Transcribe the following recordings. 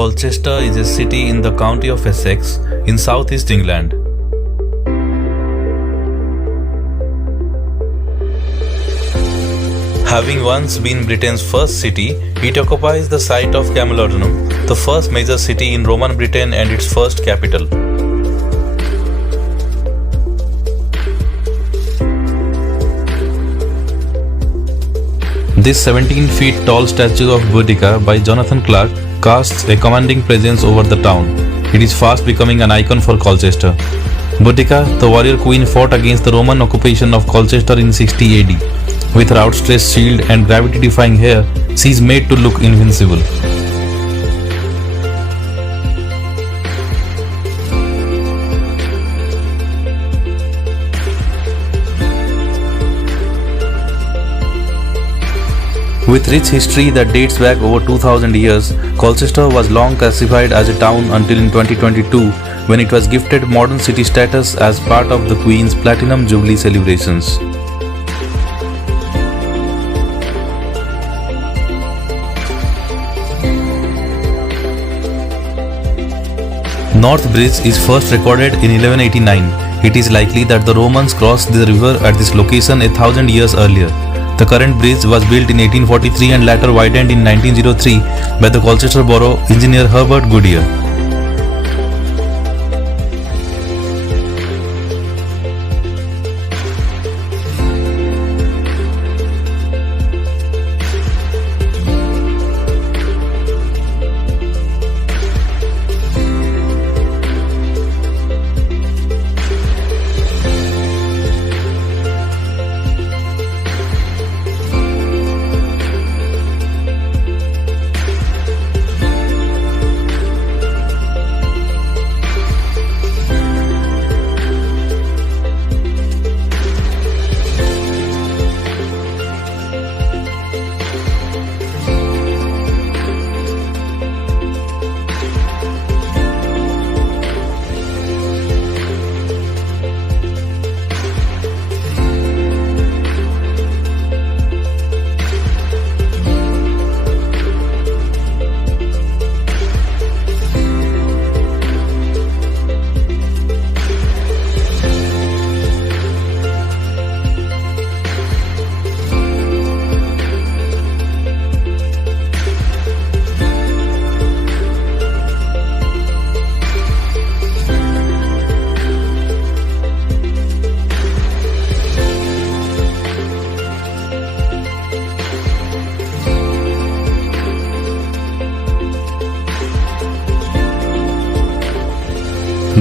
Colchester is a city in the county of Essex in southeast England. Having once been Britain's first city, it occupies the site of Camulodunum, the first major city in Roman Britain and its first capital. This 17 feet tall statue of Boudica by Jonathan Clark casts a commanding presence over the town. It is fast becoming an icon for Colchester. Boudica, the warrior queen, fought against the Roman occupation of Colchester in 60 AD. With her outstretched shield and gravity-defying hair, she is made to look invincible. With rich history that dates back over 2000 years, Colchester was long classified as a town until in 2022 when it was gifted modern city status as part of the Queen's Platinum Jubilee celebrations. North Bridge is first recorded in 1189. It is likely that the Romans crossed the river at this location 1,000 years earlier. The current bridge was built in 1843 and later widened in 1903 by the Colchester Borough engineer Herbert Goodyear.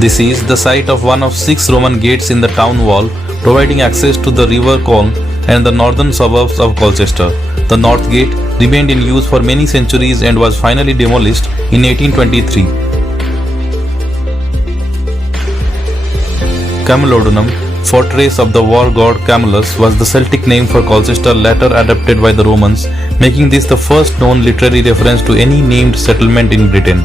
This is the site of one of 6 Roman gates in the town wall, providing access to the River Colne and the northern suburbs of Colchester. The North Gate remained in use for many centuries and was finally demolished in 1823. Camulodunum, fortress of the war god Camulus, was the Celtic name for Colchester, later adopted by the Romans, making this the first known literary reference to any named settlement in Britain.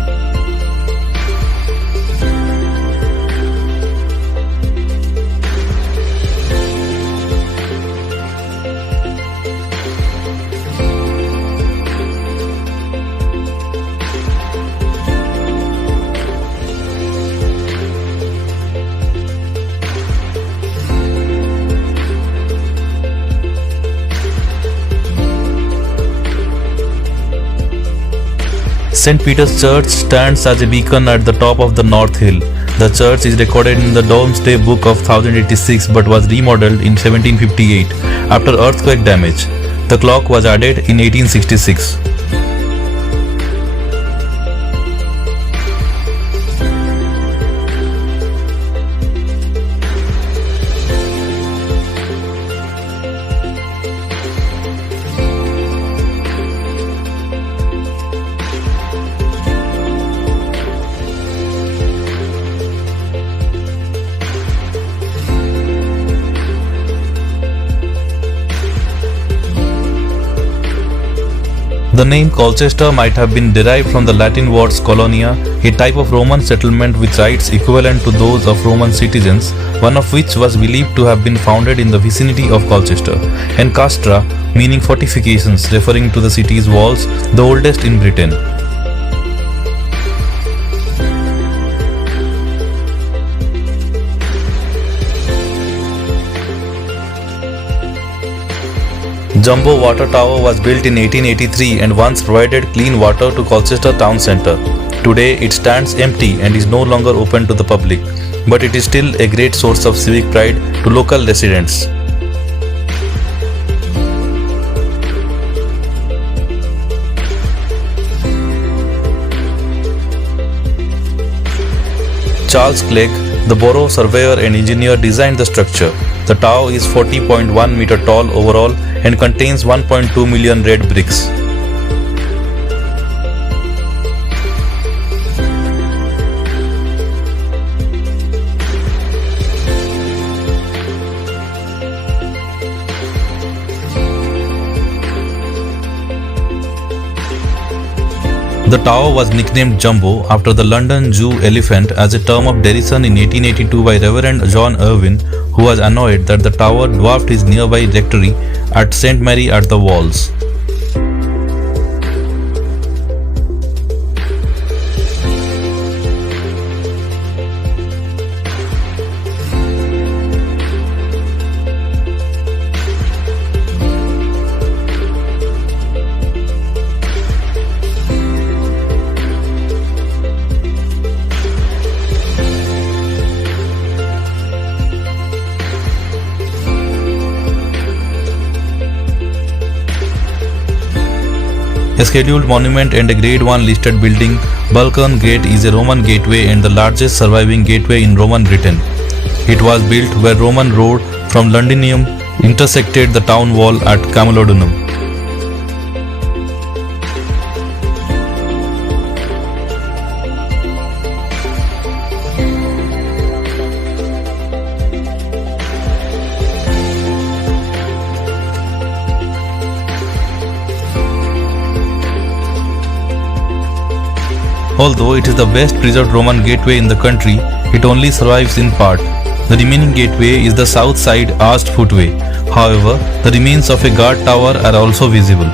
St. Peter's Church stands as a beacon at the top of the North Hill. The church is recorded in the Domesday Book of 1086 but was remodeled in 1758 after earthquake damage. The clock was added in 1866. The name Colchester might have been derived from the Latin words colonia, a type of Roman settlement with rights equivalent to those of Roman citizens, one of which was believed to have been founded in the vicinity of Colchester, and castra, meaning fortifications, referring to the city's walls, the oldest in Britain. Jumbo Water Tower was built in 1883 and once provided clean water to Colchester town centre. Today it stands empty and is no longer open to the public, but it is still a great source of civic pride to local residents. Charles Clegg, the borough surveyor and engineer, designed the structure. The tower is 40.1 meter tall overall and contains 1.2 million red bricks. The tower was nicknamed Jumbo after the London Jew elephant as a term of derision in 1882 by Reverend John Irwin, who was annoyed that the tower dwarfed his nearby rectory at St. Mary at the Walls. A scheduled monument and a Grade 1 listed building, Balkan Gate is a Roman gateway and the largest surviving gateway in Roman Britain. It was built where Roman road from Londinium intersected the town wall at Camulodunum. Although it is the best preserved Roman gateway in the country, it only survives in part. The remaining gateway is the south side arched footway. However, the remains of a guard tower are also visible.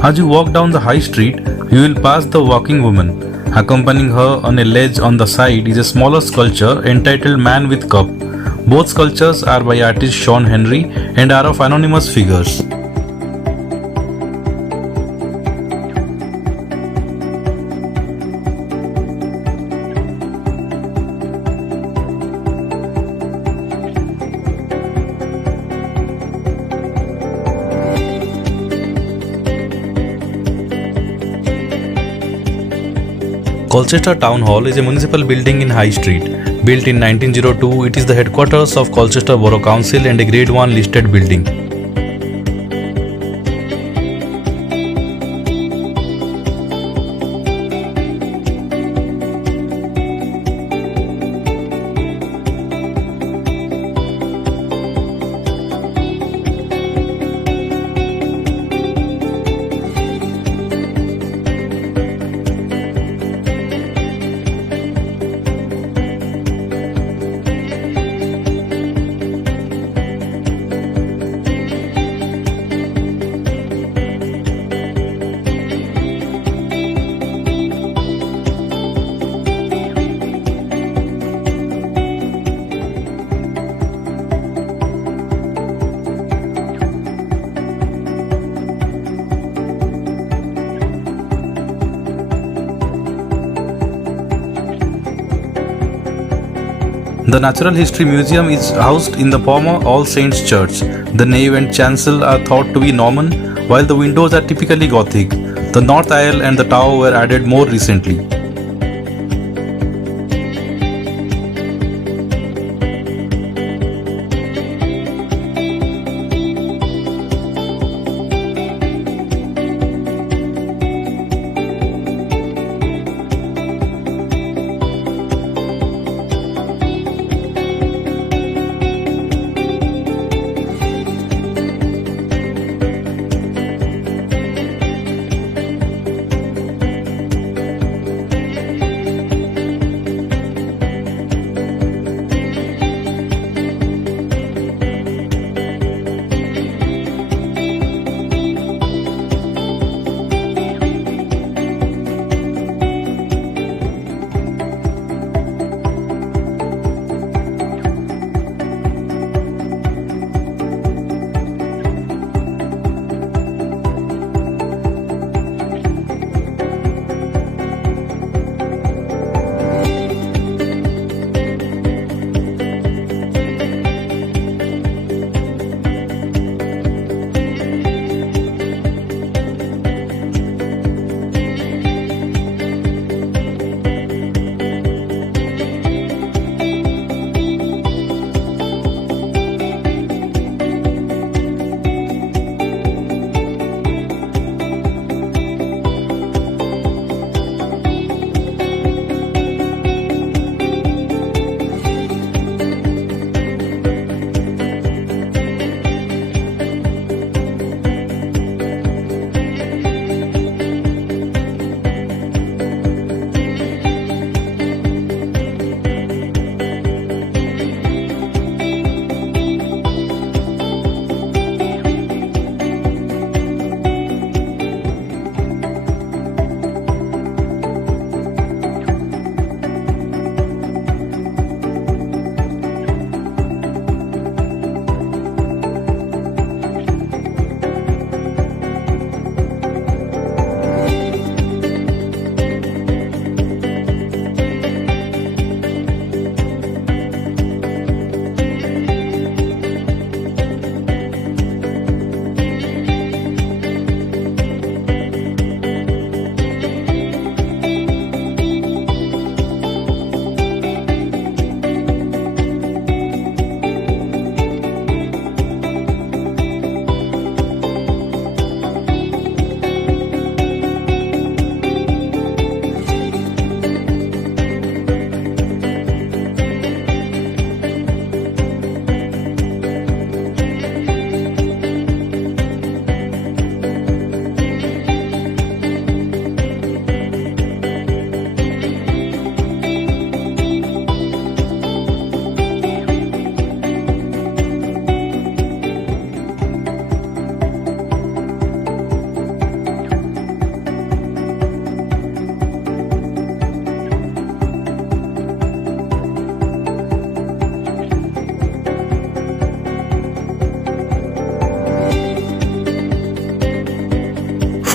As you walk down the high street, you will pass the walking woman. Accompanying her on a ledge on the side is a smaller sculpture entitled Man with Cup. Both sculptures are by artist Sean Henry and are of anonymous figures. Colchester Town Hall is a municipal building in High Street. Built in 1902, it is the headquarters of Colchester Borough Council and a Grade 1 listed building. The Natural History Museum is housed in the former All Saints Church. The nave and chancel are thought to be Norman, while the windows are typically Gothic. The north aisle and the tower were added more recently.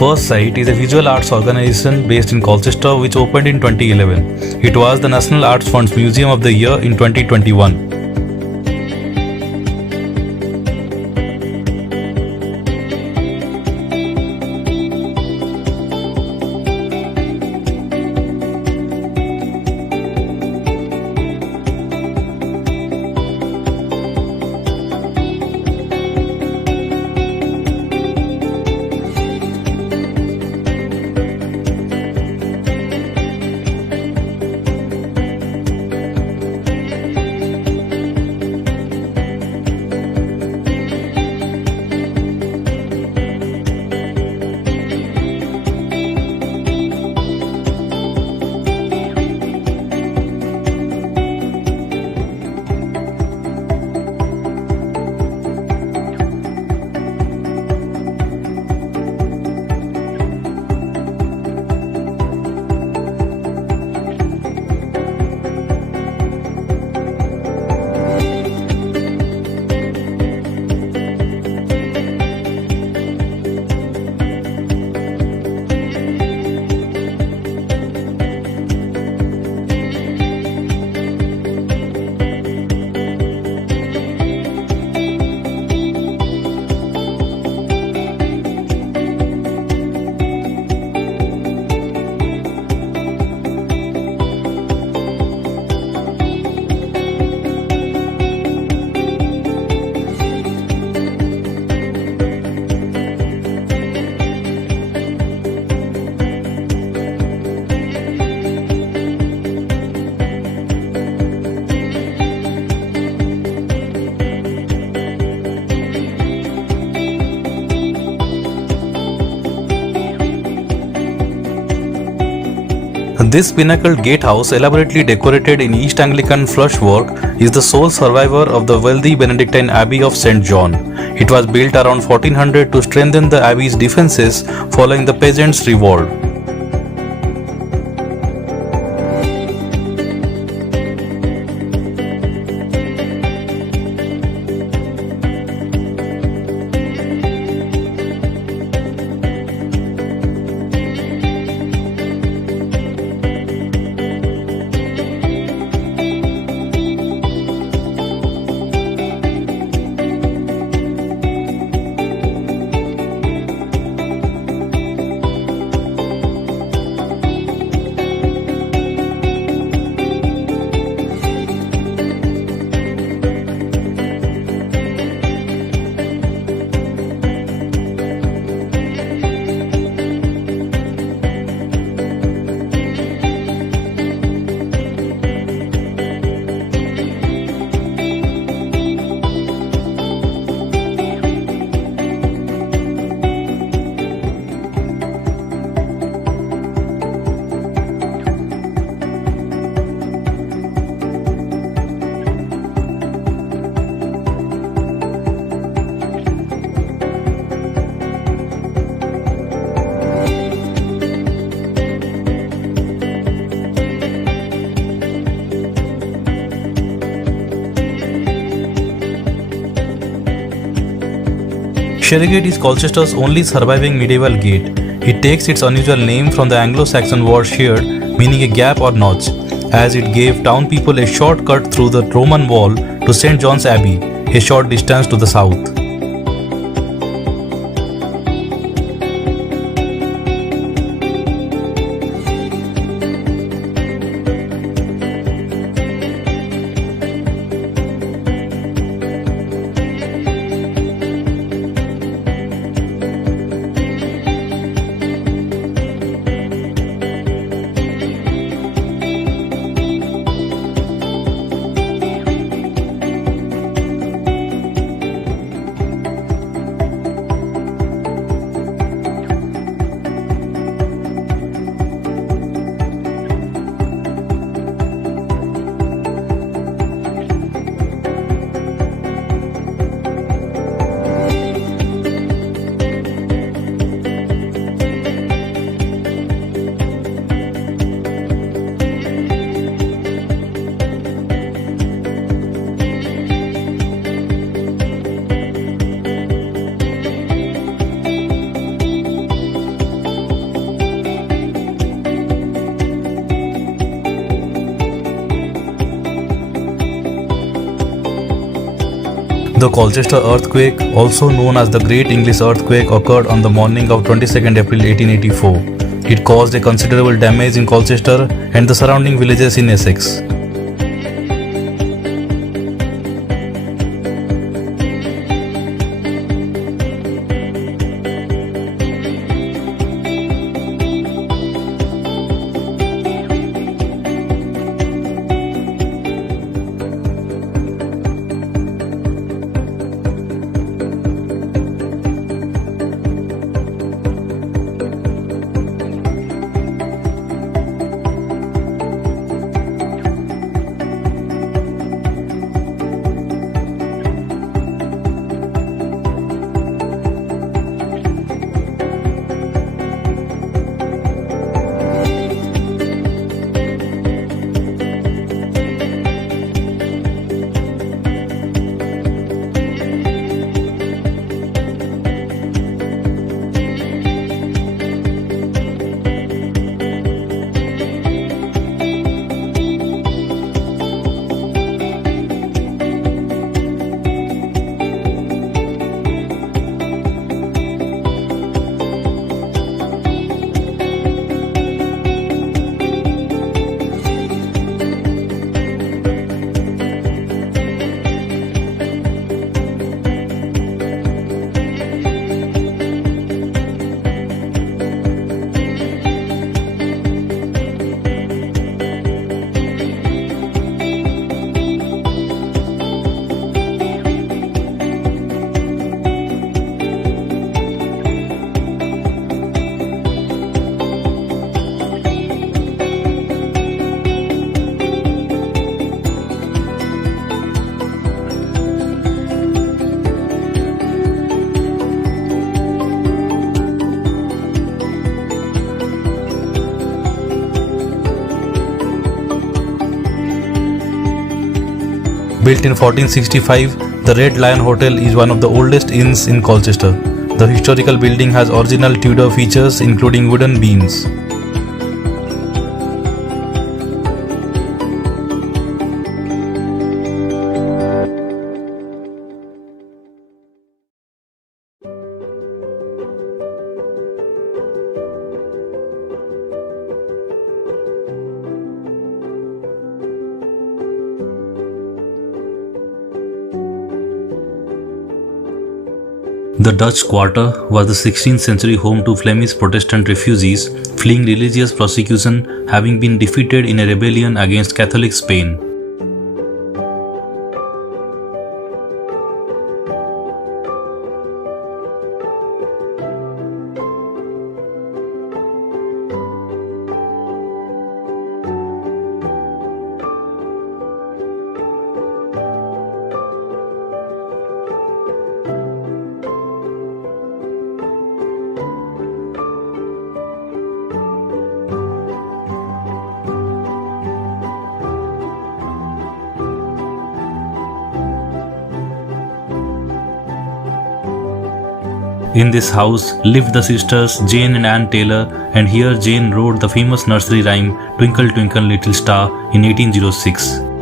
First Sight is a visual arts organization based in Colchester which opened in 2011. It was the National Arts Fund's Museum of the Year in 2021. This pinnacled gatehouse, elaborately decorated in East Anglican flushwork, is the sole survivor of the wealthy Benedictine Abbey of St. John. It was built around 1400 to strengthen the abbey's defences following the peasants' revolt. Sherry Gate is Colchester's only surviving medieval gate. It takes its unusual name from the Anglo-Saxon word "sheard", meaning a gap or notch, as it gave town people a shortcut through the Roman wall to St. John's Abbey, a short distance to the south. The Colchester earthquake, also known as the Great English Earthquake, occurred on the morning of 22nd April 1884. It caused a considerable damage in Colchester and the surrounding villages in Essex. Built in 1465, the Red Lion Hotel is one of the oldest inns in Colchester. The historical building has original Tudor features including wooden beams. The Dutch Quarter was the 16th century home to Flemish Protestant refugees fleeing religious persecution, having been defeated in a rebellion against Catholic Spain. In this house lived the sisters Jane and Anne Taylor, and here Jane wrote the famous nursery rhyme Twinkle Twinkle Little Star in 1806.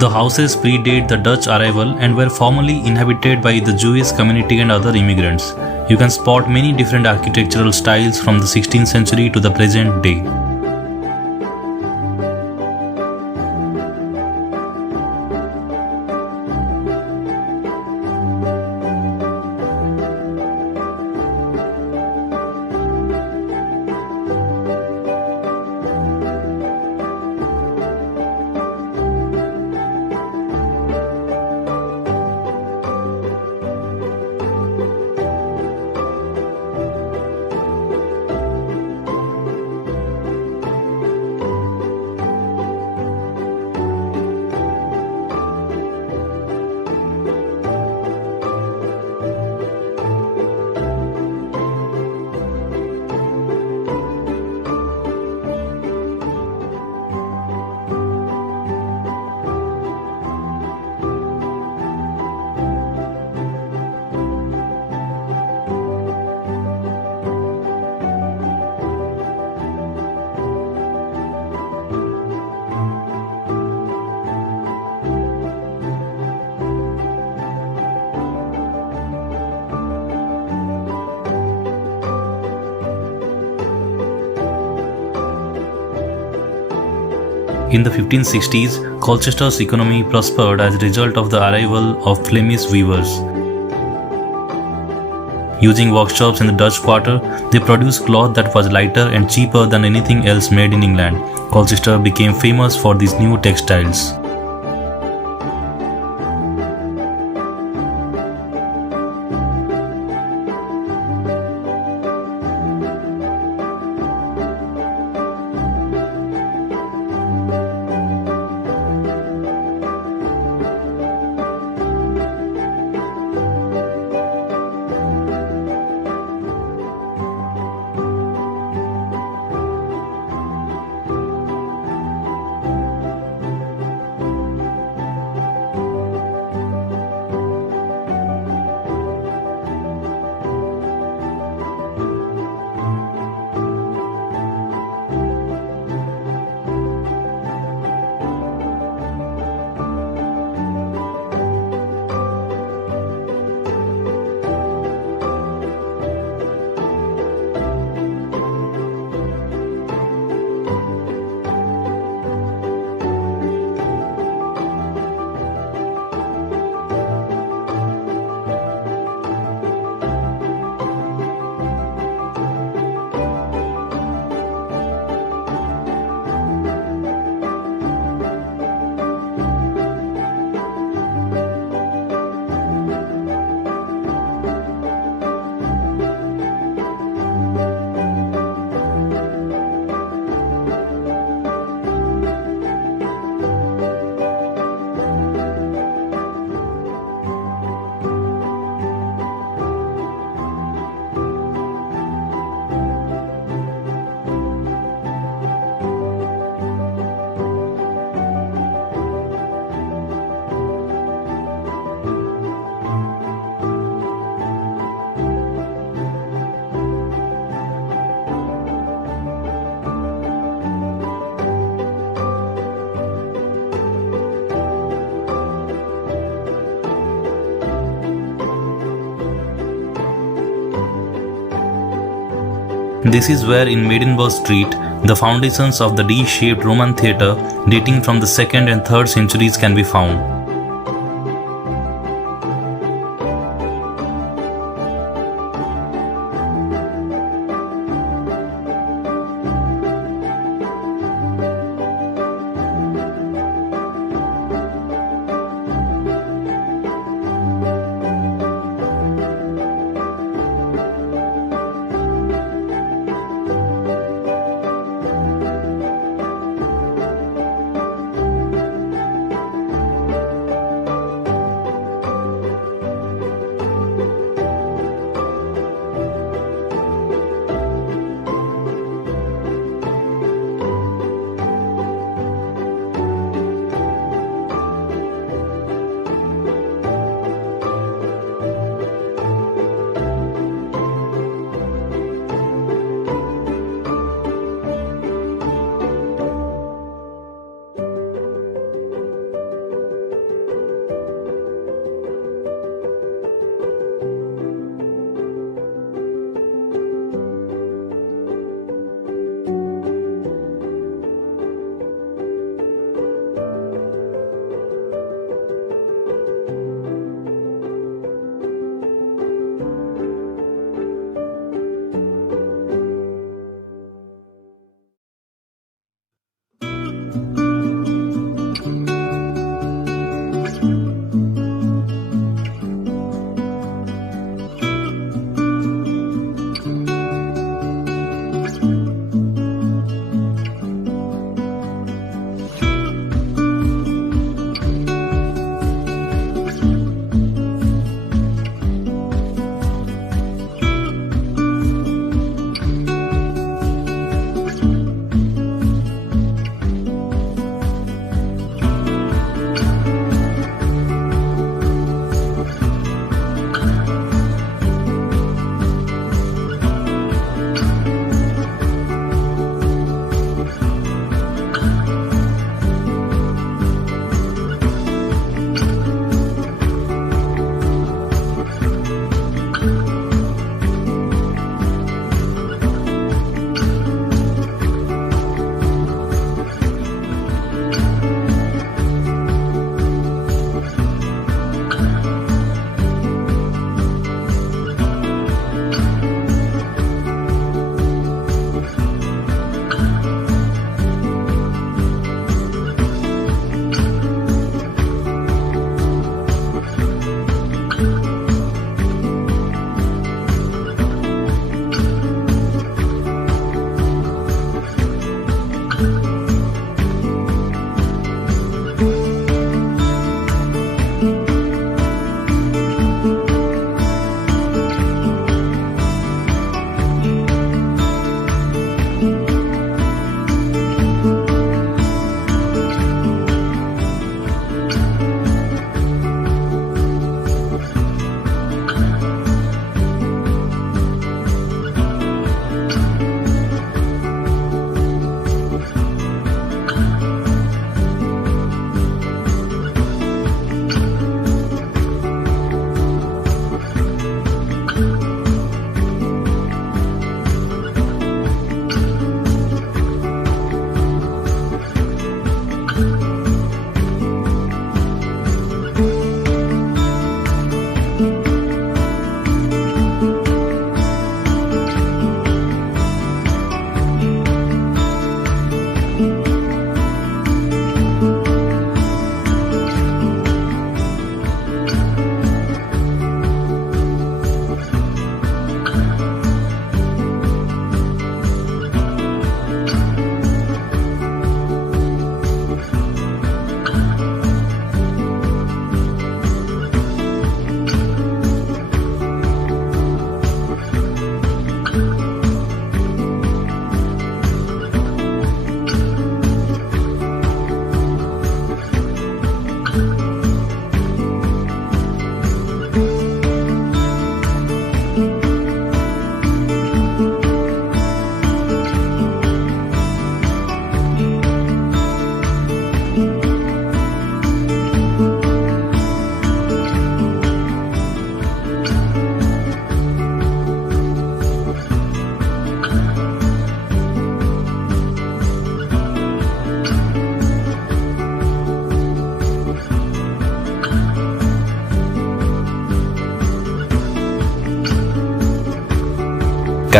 The houses predate the Dutch arrival and were formerly inhabited by the Jewish community and other immigrants. You can spot many different architectural styles from the 16th century to the present day. In the 1560s, Colchester's economy prospered as a result of the arrival of Flemish weavers. Using workshops in the Dutch Quarter, they produced cloth that was lighter and cheaper than anything else made in England. Colchester became famous for these new textiles. This is where in Maidenberg Street, the foundations of the D-shaped Roman theatre dating from the 2nd and 3rd centuries can be found.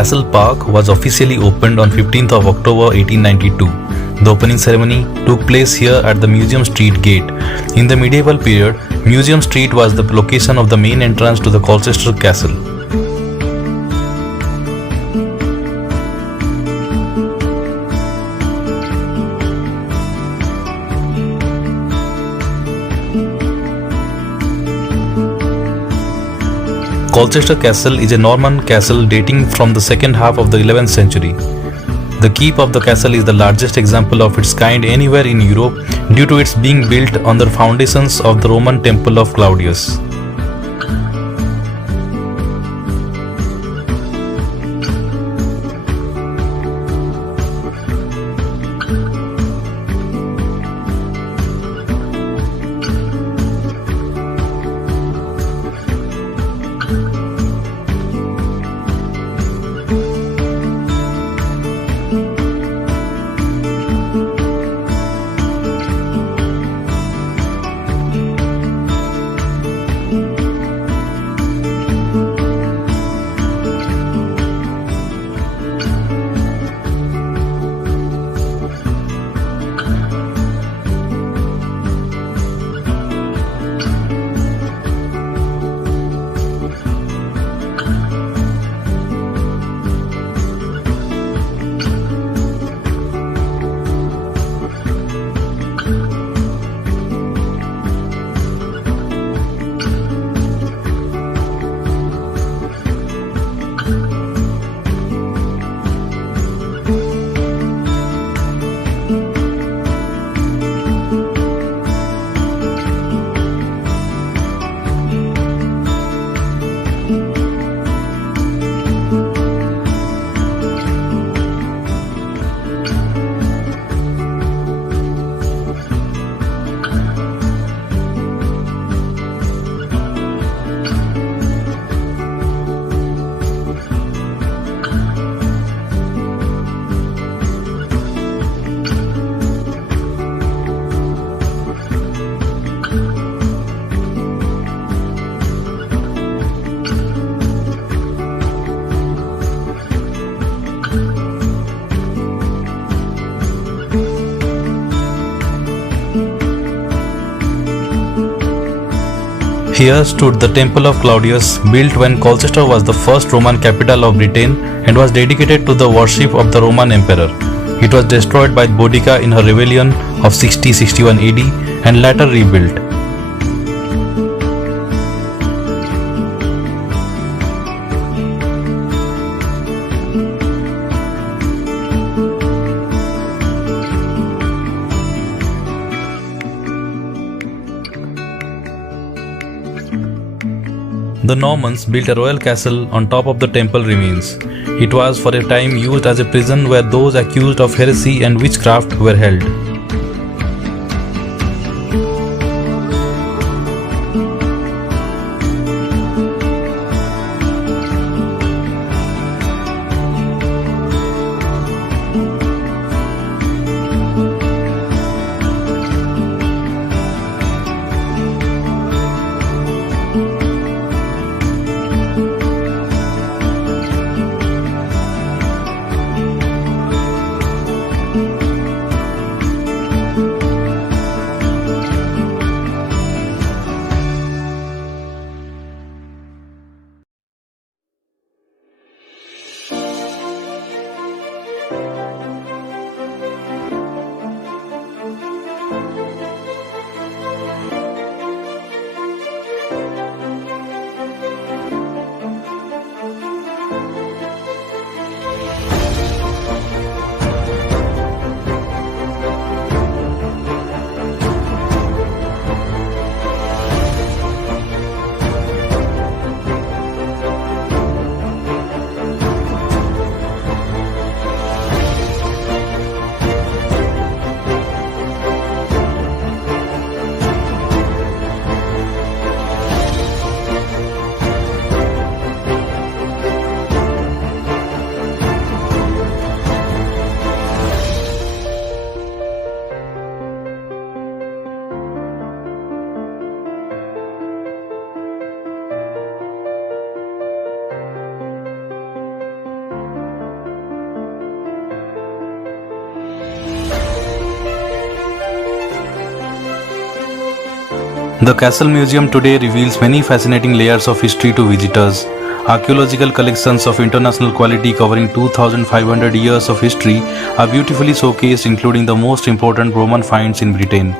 Castle Park was officially opened on 15th of October 1892. The opening ceremony took place here at the Museum Street Gate. In the medieval period, Museum Street was the location of the main entrance to the Colchester Castle. Colchester Castle is a Norman castle dating from the second half of the 11th century. The keep of the castle is the largest example of its kind anywhere in Europe due to its being built on the foundations of the Roman temple of Claudius. Here stood the Temple of Claudius, built when Colchester was the first Roman capital of Britain and was dedicated to the worship of the Roman Emperor. It was destroyed by Boudica in her rebellion of 60-61 AD and later rebuilt. The Normans built a royal castle on top of the temple remains. It was for a time used as a prison where those accused of heresy and witchcraft were held. The Castle Museum today reveals many fascinating layers of history to visitors. Archaeological collections of international quality covering 2500 years of history are beautifully showcased, including the most important Roman finds in Britain.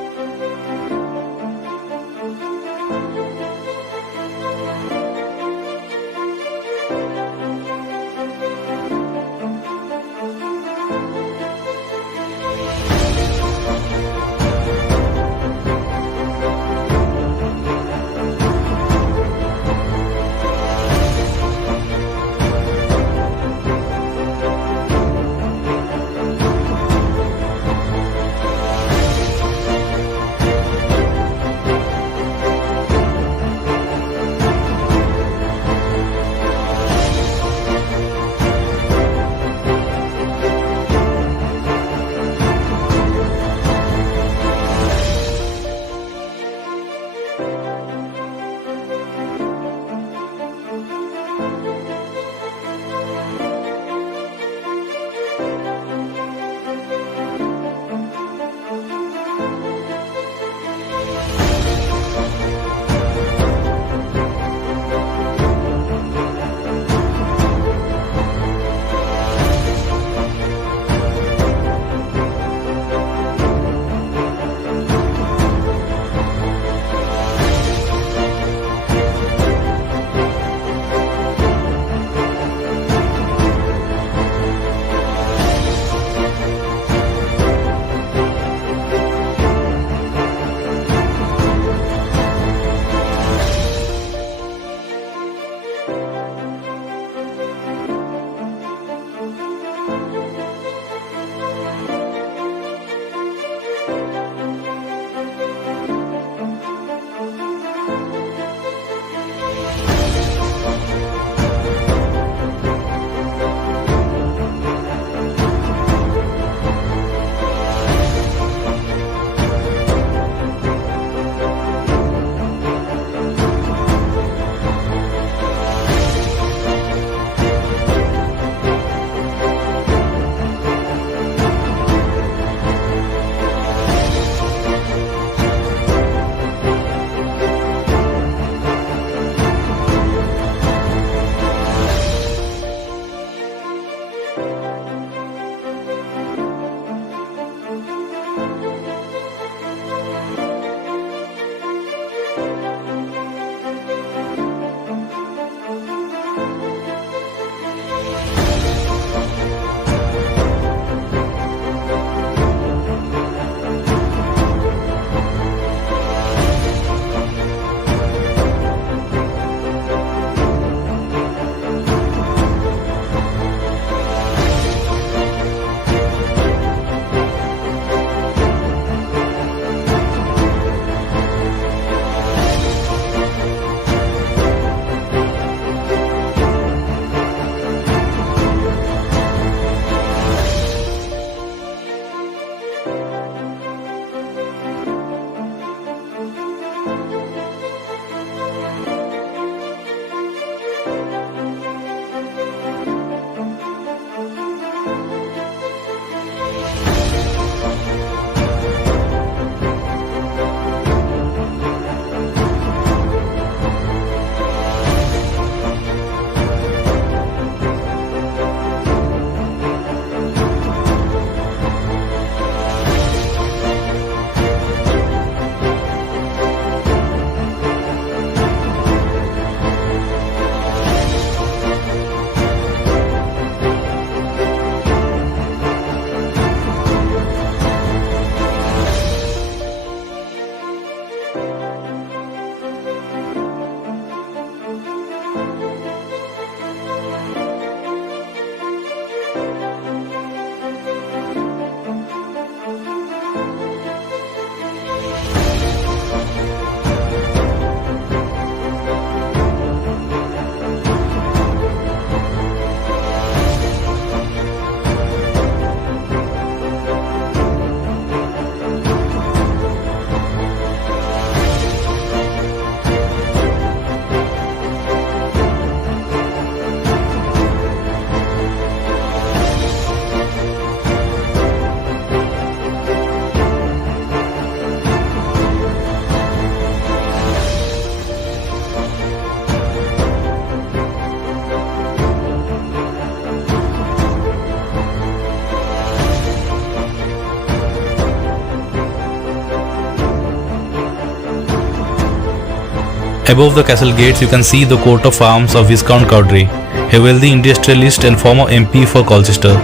Above the castle gates, you can see the coat of arms of Viscount Cowdray, a wealthy industrialist and former MP for Colchester.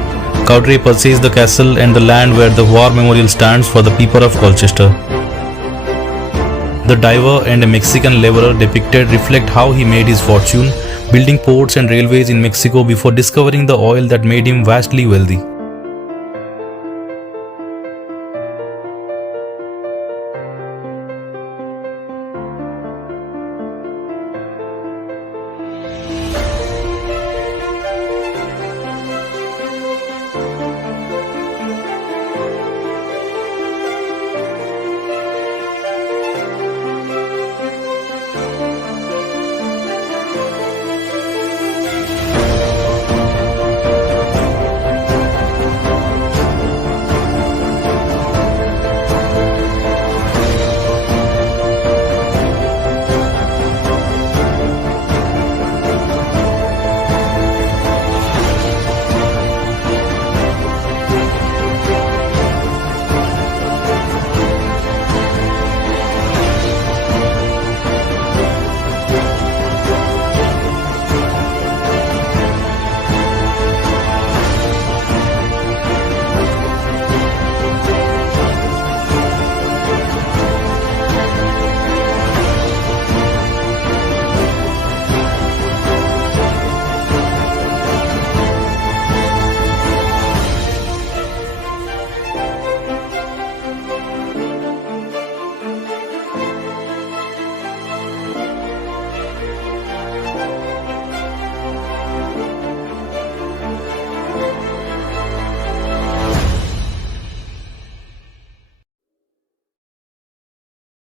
Cowdray purchased the castle and the land where the war memorial stands for the people of Colchester. The diver and a Mexican laborer depicted reflect how he made his fortune, building ports and railways in Mexico before discovering the oil that made him vastly wealthy.